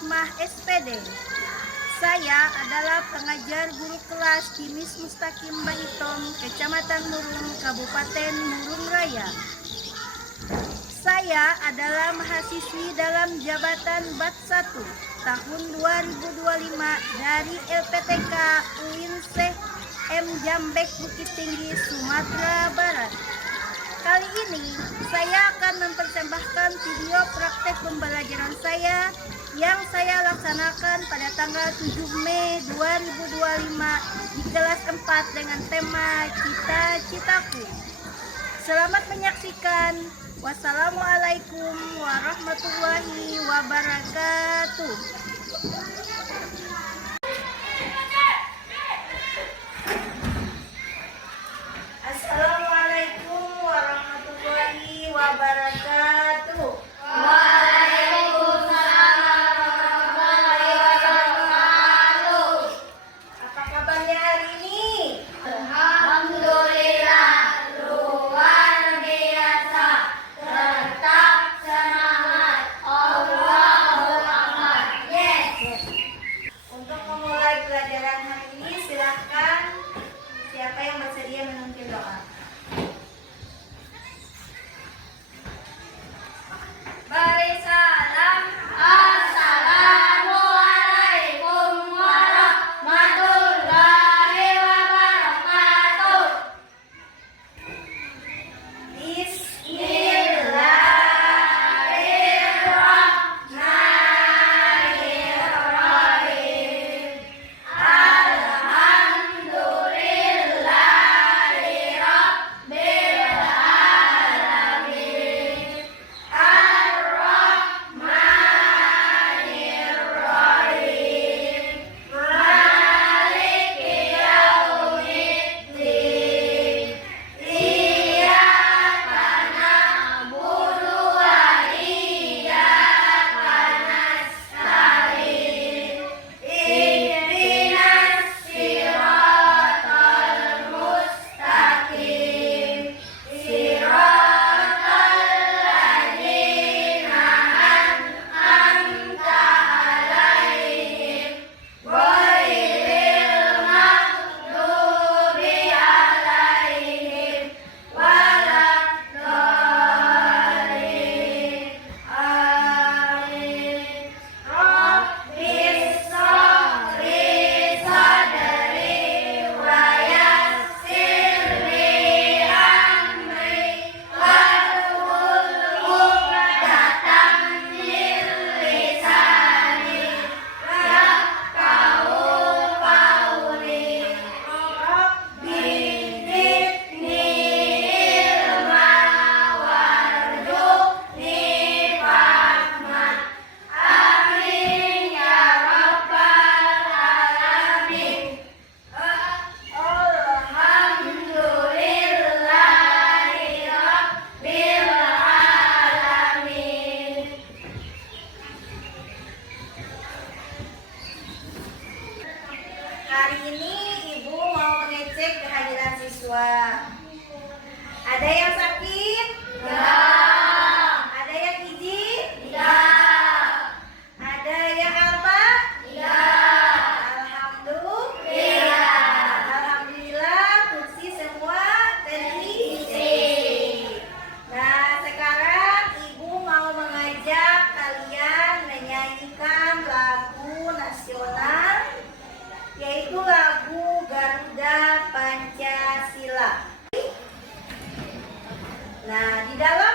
Hikmah SPD. Saya adalah pengajar guru kelas di Mis Mustaqim Bahitom, Kecamatan Murung, Kabupaten Murung Raya. Saya adalah mahasiswi dalam jabatan BAT 1 tahun 2025 dari LPTK UIN Syekh M. Jambek Bukit Tinggi, Sumatera Barat. Kali ini saya akan mempersembahkan video praktek pembelajaran saya yang saya laksanakan pada tanggal 7 Mei 2025 di kelas 4 dengan tema Cita-Citaku. Selamat menyaksikan. Wassalamualaikum warahmatullahi wabarakatuh. Assalamualaikum warahmatullahi wabarakatuh. Waalaikumsalam warahmatullahi wabarakatuh. Apa kabarnya hari ini? Alhamdulillah, luar biasa. Tetap semangat. Allahu Akbar. Yes. Untuk memulai pelajaran hari ini, silahkan siapa yang bersedia memimpin doa. Beri salam. Assalamualaikum warahmatullahi wabarakatuh. Bismillahirrahmanirrahim. Alhamdulillahirabbil alamin. Ar-Rahmanirrahim. Maliki yaumiddin. Iyyaka na'budu wa iyyaka nasta'in. Ihdinas siratal mustaqim. Siratal ladzina an'amta 'alaihim ghairil maghdubi 'alaihim waladdallin. Amin. Rabbis shrahli sadri wa yassir li amri wahlul 'uqdatam min lisani yafqahu qawli. Rabbi zidni ilma warzuqni fahman. Amin ya rabbal alamin. Alhamdulillahi rabbil alamin. Hari ini Ibu mau mengecek kehadiran siswa. Ada yang sakit? Ya. Ada yang izin? Ya. Ada yang apa? Ya. Alhamdulillah, kursi semua terisi. Nah, sekarang Ibu mau mengajak kalian menyanyikan lagu nasional, yaitu lagu Garuda Pancasila. Nah, di dalam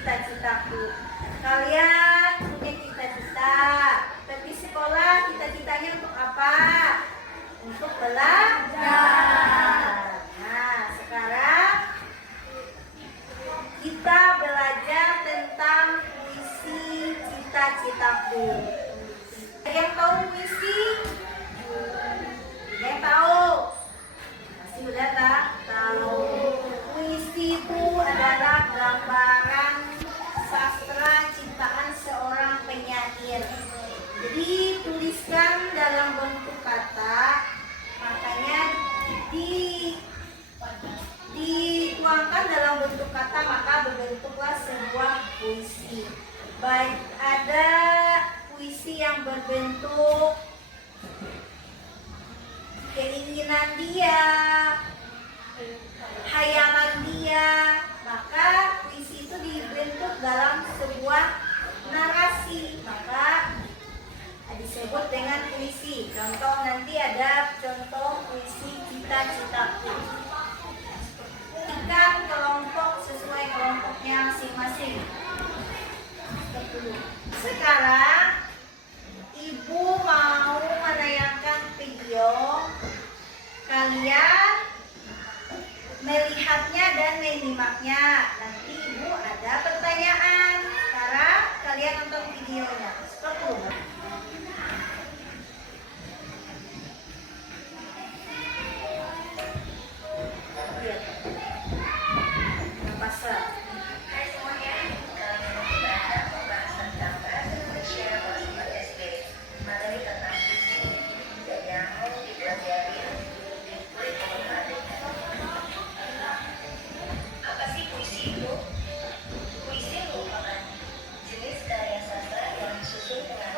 cita-citaku. Kalian punya cita-cita, tapi sekolah cita-citanya untuk apa? Untuk belajar. Nah, sekarang kita belajar tentang puisi cita-citaku. Ada yang tahu puisi? Ada yang tahu? Masih udah tak tahu. Puisi itu adalah gambaran sastra ciptaan seorang penyair. Jadi tuliskan dalam bentuk kata, makanya dituangkan dalam bentuk kata, maka berbentuklah sebuah puisi. Baik ada puisi yang berbentuk keinginan dia, hayalan dia, maka puisi itu dibentuk dalam sebuah narasi, maka disebut dengan puisi. Contoh nanti ada contoh puisi cita-citaku. Ikan kelompok sesuai kelompoknya masing-masing. Sekarang ibu mau menayangkan video. Kalian melihatnya dan menyimaknya. Nanti ibu ada pertanyaan. Sekarang kalian nonton videonya. Stop dulu. Hai semuanya, kali ini kita akan membahas tentang bahasa Indonesia kelas 4 SD. Materi tentang puisi dan yang mau dipelajari di kurikulum adik. Apa sih puisi itu? Puisi merupakan jenis karya sastra yang disusun dengan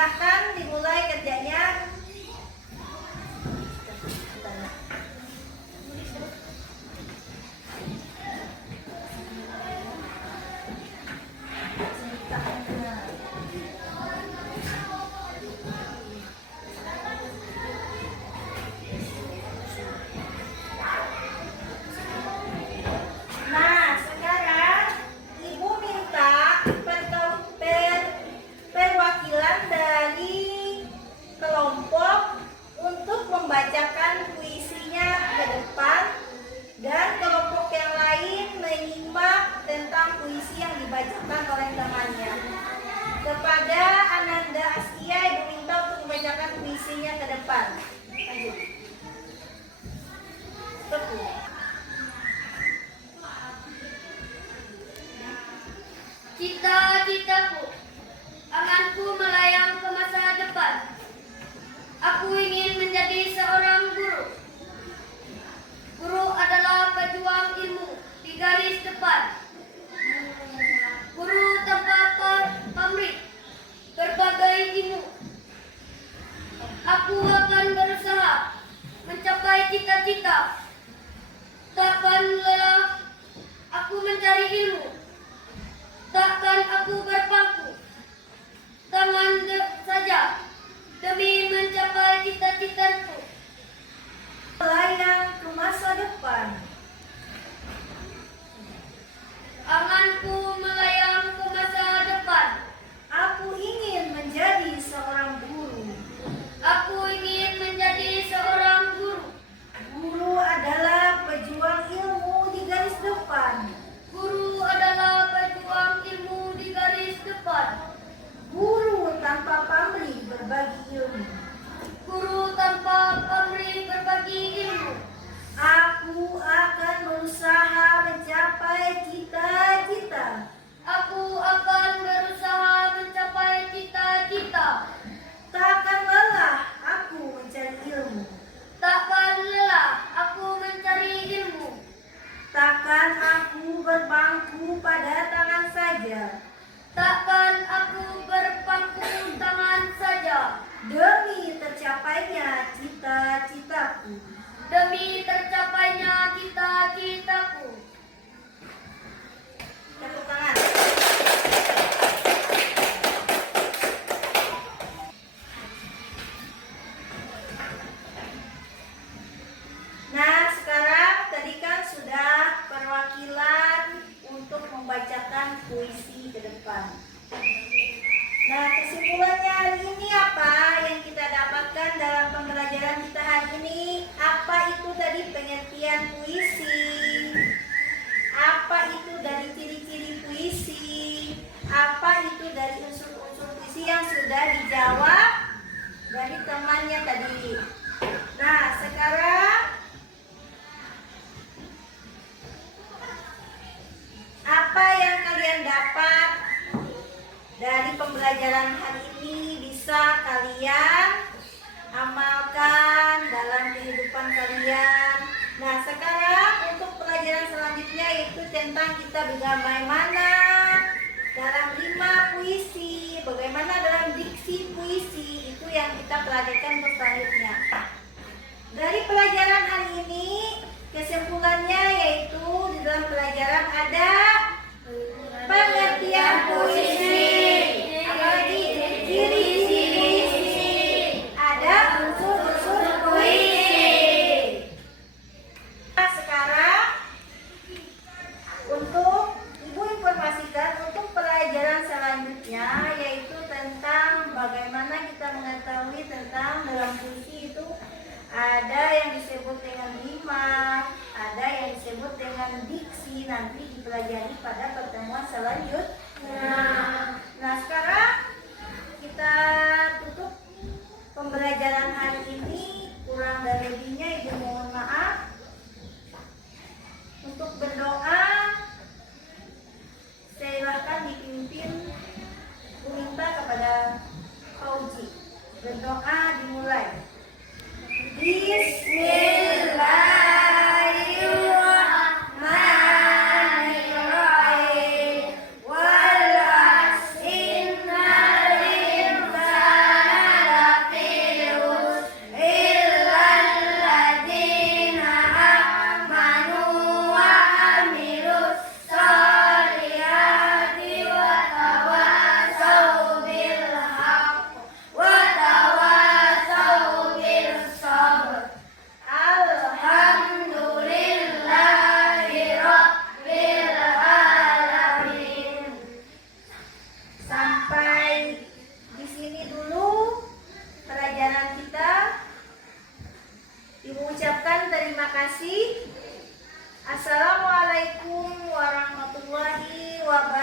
Silahkan dimulai kerjanya. Nah, sekarang Ibu minta perwakilan dari kelompok untuk membacakan puisinya ke depan dan kelompok yang lain menyimak tentang puisi yang dibacakan oleh temannya. Kepada Ananda Askia, Ibu minta untuk membacakan puisinya ke depan. Ayo. Betul. Cita-citaku, anganku melayang ke masa depan. Aku ingin menjadi seorang guru. Guru adalah pejuang ilmu di garis depan. Guru tanpa pamrih berbagai ilmu. Aku akan berusaha mencapai cita-cita. Takkan lelah aku mencari ilmu. Takkan aku berpaku tangan saja demi mencapai cita-citaku. Melayang ke masa depan. Anganku melayang ke masa depan. Aku ingin menjadi seorang guru. Aku ingin menjadi seorang guru. Guru adalah pejuang ilmu di garis depan. Guru adalah pejuang ilmu di garis depan. Guru tanpa pamrih berbagi ilmu. Guru tanpa pamrih berbagi ilmu. Aku akan berusaha mencapai cita-cita. Aku akan berusaha mencapai cita-cita. Takkan lelah aku mencari ilmu. Takkan lelah aku mencari ilmu. Takkan aku berpangku pada tangan saja. Takkan aku berpangku tangan saja Demi tercapainya cita-citaku. demi tercapainya cita-citaku. Tepuk tangan. Nah, sekarang tadi kan sudah perwakilan untuk membacakan puisi ke depan. Nah, kesimpulannya hari ini apa yang kita dapatkan dalam pembelajaran kita hari ini? Apa itu tadi pengertian puisi? Apa itu dari ciri-ciri puisi? Apa itu dari unsur-unsur puisi yang sudah dijawab dari temannya tadi? Nah, sekarang apa yang kalian dapat dari pembelajaran hari ini bisa kalian amalkan dalam kehidupan kalian. Nah, sekarang untuk pelajaran selanjutnya yaitu tentang kita bagaimana dalam rima puisi, bagaimana dalam diksi puisi, itu yang kita pelajari untuk selanjutnya. Dari pelajaran hari ini kesimpulannya yaitu di dalam pelajaran ada pengertian puisi, apalagi ciri-ciri puisi, ada unsur-unsur puisi. Nah, sekarang untuk Ibu informasikan untuk pelajaran selanjutnya yaitu tentang bagaimana kita mengetahui tentang dalam puisi itu ada yang disebut dengan rima, ada yang disebut dengan diksi, nanti dipelajari pada pertemuan selanjutnya. Nah, sekarang kita tutup pembelajaran hari ini. Kurang dan lebihnya Ibu mohon maaf. Untuk berdoa, silahkan dipimpin Bu minta kepada Fauzi. Berdoa dimulai. Bismillahirrahmanirrahim. Wal 'asr tua